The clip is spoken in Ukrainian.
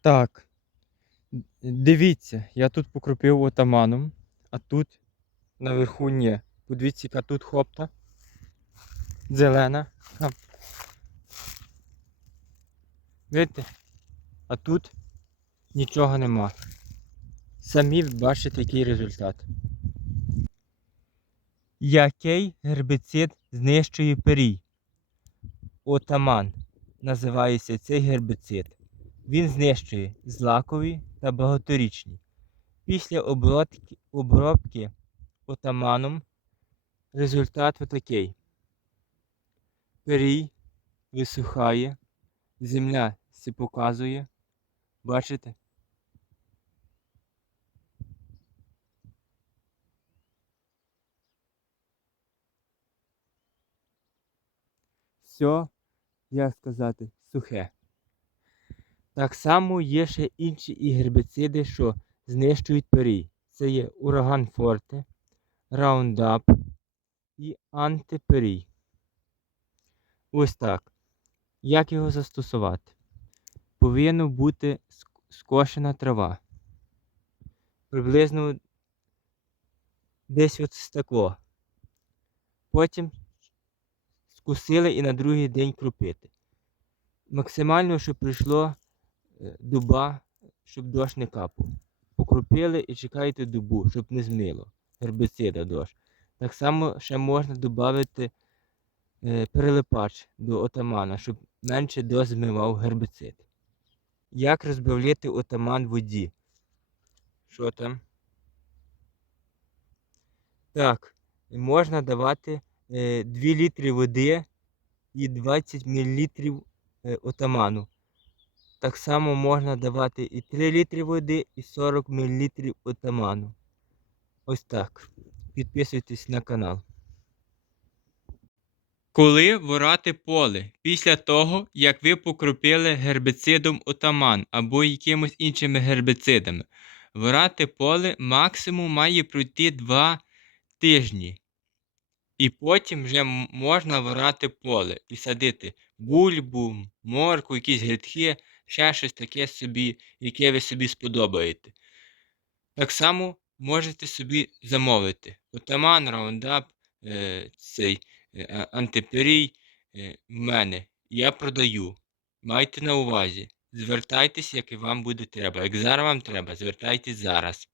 Так. Дивіться, я тут покропив отаманом, а тут наверху ні. Подивіться, яка тут хопта. Зелена. Видите? А тут нічого нема. Самі бачите, який результат. Який гербіцид знищує перій? Отаман називається цей гербіцид. Він знищує злакові та багаторічні. Після обробки, обробки отаманом результат отакий. Перій висухає, земля се показує. Бачите? Все, як сказати, сухе. Так само є ще інші і гербіциди, що знищують перій. Це є ураган Форте, Раундап і антиперій. Ось так. Як його застосувати? Повинна бути скошена трава. Приблизно десь от стекло. Потім скусили і на другий день кропити. Максимально, щоб прийшло дуба, щоб дощ не капав. Покропили і чекайте добу, щоб не змило гербіцида дощ. Так само ще можна додати е, перелипач до отамана, щоб менше дощ змивав гербіцид. Як розбавляти отаман в воді? Що там? Так, можна давати е, 2 літри води і 20 мл е, отаману. Так само можна давати і 3 літри води, і 40 мл отаману. Ось так. Підписуйтесь на канал. Коли ворати поле? Після того, як ви покропили гербіцидом отаман або якимось іншими гербіцидами. Ворати поле максимум має пройти 2 тижні. І потім вже можна ворати поле і садити бульбу, морку, якісь грядки, ще щось таке собі, яке ви собі сподобаєте. Так само можете собі замовити. Отаман, раундап, е, цей е, антиперій е, в мене. Я продаю. Майте на увазі. Звертайтесь, як і вам буде треба. Як зараз вам треба, звертайтесь зараз.